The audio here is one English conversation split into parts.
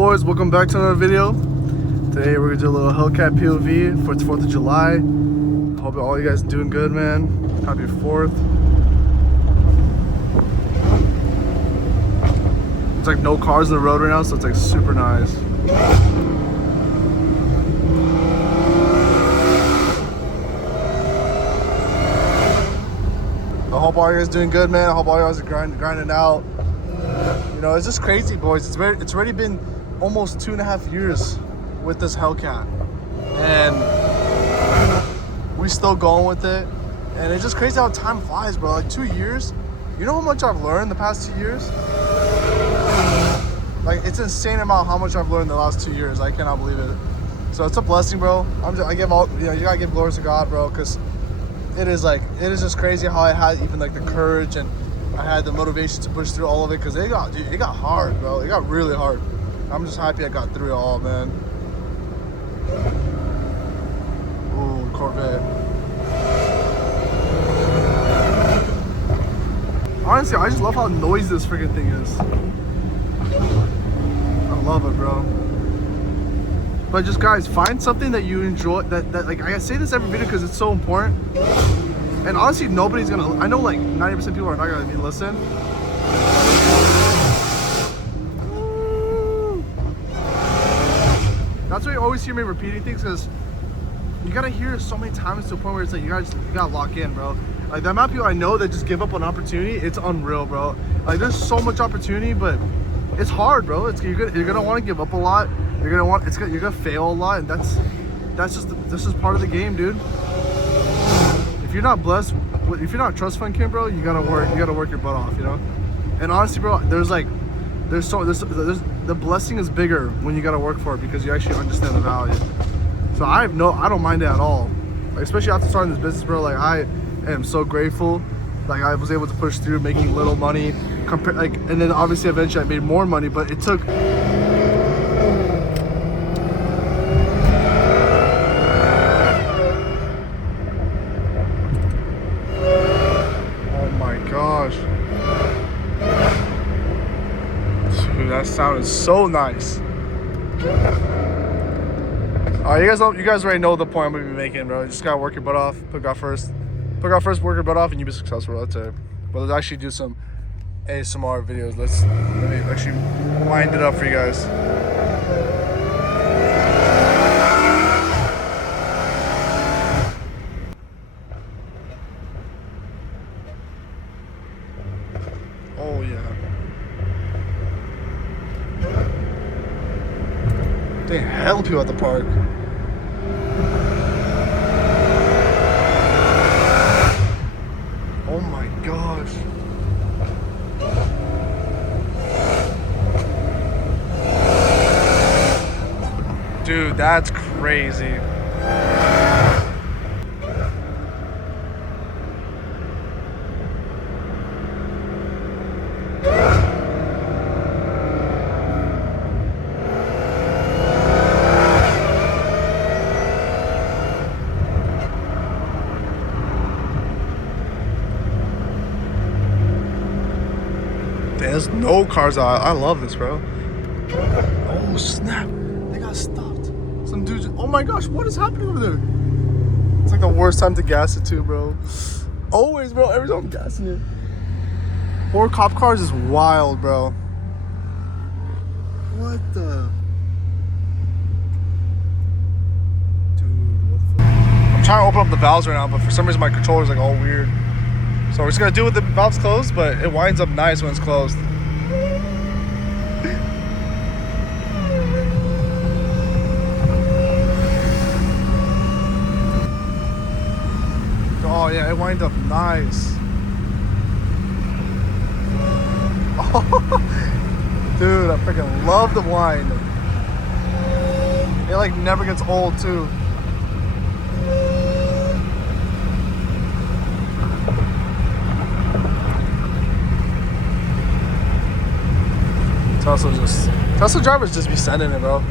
boys? Welcome back to another video. Today we're gonna do a little Hellcat POV for it's 4th of July. Hope all you guys are doing good, man. Happy 4th. It's like no cars on the road right now, so it's like super nice. I hope all you guys are doing good, man. I hope all you guys are grinding out. You know, it's just crazy, boys. It's already been almost 2.5 years with this Hellcat, and we still going with it. And it's just crazy how time flies, bro. Like 2 years. You know how much I've learned the past 2 years? Like, it's insane amount how much I've learned the last 2 years. I cannot believe it. So it's a blessing, bro. I give all, you know, you gotta give glory to God, bro, because it is just crazy how I had even like the courage and I had the motivation to push through all of it, because it got hard, bro. It got really hard. I'm just happy I got through it all, man. Ooh, Corvette. Honestly, I just love how noisy this freaking thing is. I love it, bro. But just, guys, find something that you enjoy. That like, I say this every video because it's so important. And honestly, nobody's gonna. I know like 90% of people are not gonna even listen. That's why you always hear me repeating things, because you gotta hear it so many times to a point where it's like you gotta lock in, bro. Like the amount of people I know that just give up on opportunity, it's unreal, bro. Like there's so much opportunity, but it's hard, bro. You're gonna want to give up a lot. You're gonna fail a lot, and that's just part of the game, dude. If you're not blessed, if you're not a trust fund kid, bro, you gotta work your butt off, you know. And honestly, bro, the blessing is bigger when you gotta work for it, because you actually understand the value. So I don't mind it at all. Like, especially after starting this business, bro. Like I am so grateful. Like I was able to push through making little money, and then obviously eventually I made more money, but it took. Dude, that sounded so nice. Alright, you guys already know the point I'm gonna be making, bro. You just gotta work your butt off. Put God first, work your butt off, and you'll be successful. That's it. But let's actually do some ASMR videos. Let me actually wind it up for you guys. Oh yeah. They hell people at the park. Oh my gosh. Dude, that's crazy. There's no cars out. I love this, bro. Oh snap! They got stopped. Some dudes. Oh my gosh! What is happening over there? It's like the worst time to gas it too, bro. Always, bro. Every time I'm gassing it. 4 cop cars is wild, bro. What the? Dude, what the fuck? I'm trying to open up the valves right now, but for some reason my controller's like all weird. So we're just gonna do it with the valves closed, but it winds up nice when it's closed. Oh yeah, it winds up nice. Oh, dude, I freaking love the wind. It like never gets old too. Tesla drivers just be sending it, bro. I'm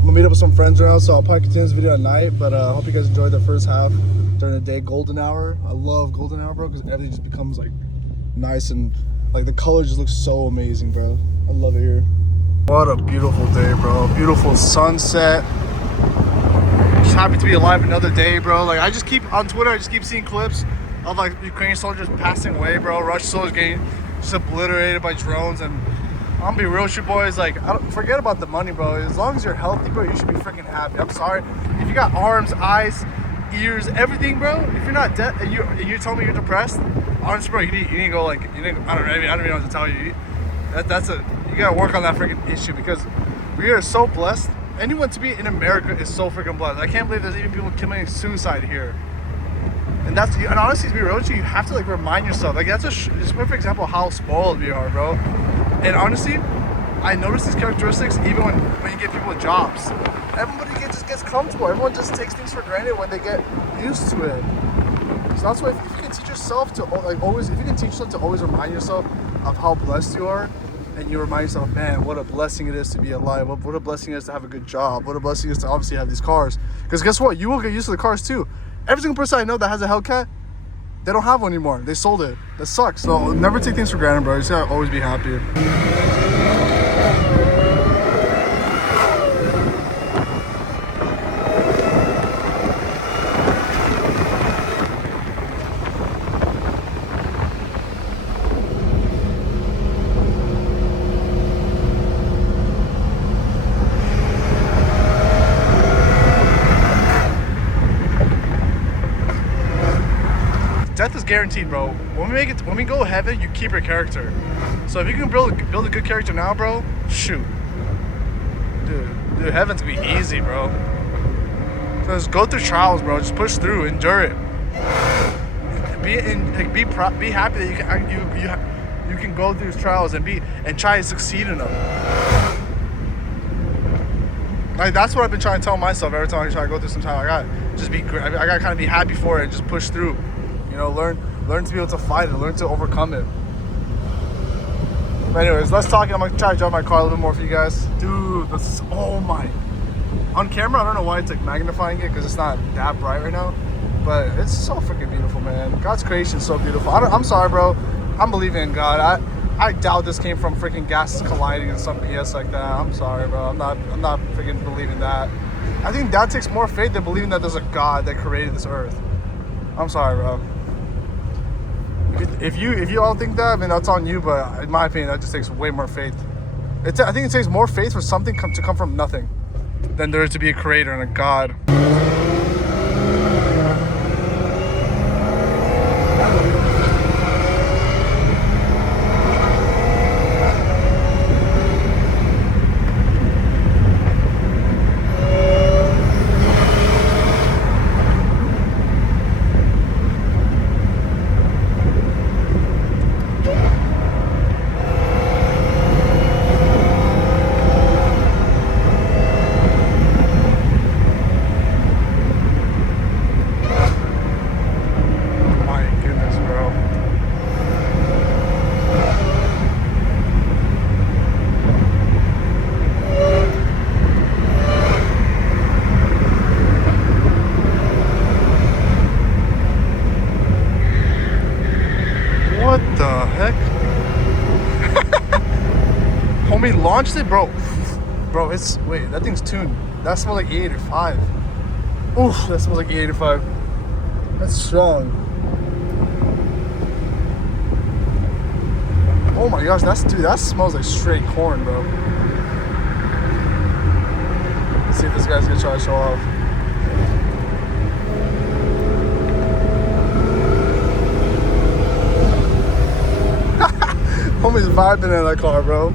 gonna meet up with some friends right now, so I'll probably continue this video at night, but I hope you guys enjoyed the first half during the day. Golden hour. I love golden hour, bro, because everything just becomes like nice and Like the color just looks so amazing, bro. I love it here. What a beautiful day, bro. Beautiful sunset. Just happy to be alive another day, bro. Like I just keep on Twitter, I just keep seeing clips of like Ukrainian soldiers passing away, bro. Russian soldiers getting just obliterated by drones. And I'm gonna be real with you boys, like I don't forget about the money, bro. As long as you're healthy, bro, you should be freaking happy. I'm sorry if you got arms, eyes, ears, everything, bro. If you're not dead and you tell me you're depressed, honestly, bro, you need to go like I don't even know what to tell you. You gotta work on that freaking issue, because we are so blessed. Anyone to be in America is so freaking blessed. I can't believe there's even people committing suicide here. And honestly, to be real with you have to like remind yourself, like that's it's a perfect example of how spoiled we are, bro. And honestly, I notice these characteristics even when you get people jobs. Everybody just gets comfortable. Everyone just takes things for granted when they get used to it. So that's why if you can teach yourself to like always, if you can teach yourself to always remind yourself of how blessed you are, and you remind yourself, man, what a blessing it is to be alive. What a blessing it is to have a good job. What a blessing it is to obviously have these cars. Because guess what? You will get used to the cars too. Every single person I know that has a Hellcat, they don't have one anymore. They sold it. That sucks. So never take things for granted, bro. You just gotta always be happy. Death is guaranteed, bro. When we go to heaven, you keep your character. So if you can build a good character now, bro, shoot, dude, heaven's gonna be easy, bro. So just go through trials, bro. Just push through, endure it. Be happy that you can go through these trials and try to succeed in them. Like that's what I've been trying to tell myself every time I try to go through some time. I gotta kind of be happy for it and just push through. You know, learn to be able to fight it, learn to overcome it. But anyways, let's talk. I'm gonna try to drive my car a little bit more for you guys. Dude, this is, oh my. On camera, I don't know why it's like magnifying it, because it's not that bright right now. But it's so freaking beautiful, man. God's creation is so beautiful. I'm sorry, bro. I'm believing in God. I doubt this came from freaking gases colliding and some BS like that. I'm sorry, bro. I'm not freaking believing that. I think that takes more faith than believing that there's a God that created this earth. I'm sorry, bro. If you all think that, I mean, that's on you, but in my opinion, that just takes way more faith. I think it takes more faith for something to come from nothing than there is to be a creator and a God. What the heck? Homie launched it, bro. Bro, wait, that thing's tuned. That smells like E85. Oof, that smells like E85. That's strong. Oh my gosh, that smells like straight corn, bro. Let's see if this guy's gonna try to show off. Homie's vibing in that car, bro.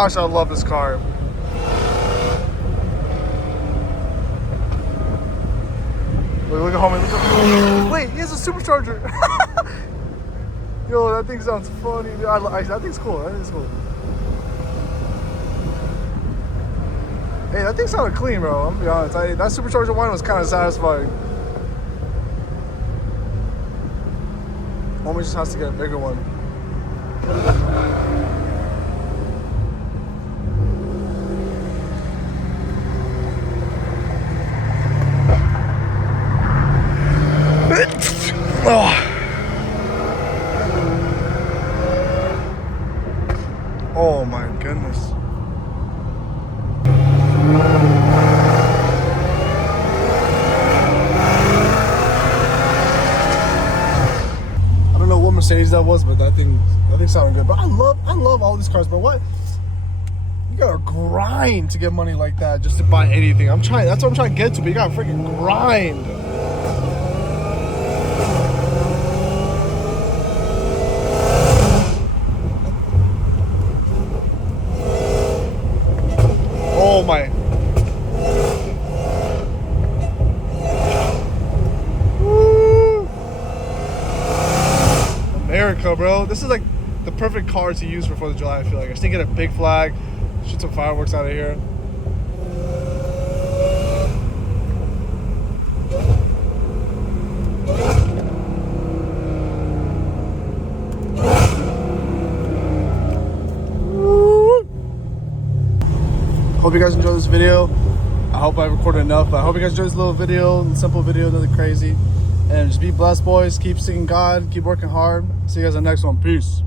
gosh, I love this car. Look at homie. Look at, wait, he has a supercharger. Yo, that thing sounds funny. Dude. That thing's cool. That thing's cool. Hey, that thing sounded clean, bro. I'm gonna be honest. That supercharger one was kind of satisfying. Homie just has to get a bigger one. Oh my goodness. I don't know what Mercedes that was, but that thing sounded good. But I love all these cars, but what? You gotta grind to get money like that just to buy anything. That's what I'm trying to get to, but you gotta freaking grind. Oh my. Woo. America, bro. This is like the perfect car to use for 4th of July, I feel like. I just need to get a big flag, shoot some fireworks out of here. Hope you guys enjoyed this video. I hope I recorded enough, but I hope you guys enjoyed this little video, simple video, nothing crazy. And just be blessed, boys. Keep seeking God, keep working hard. See you guys in the next one. Peace.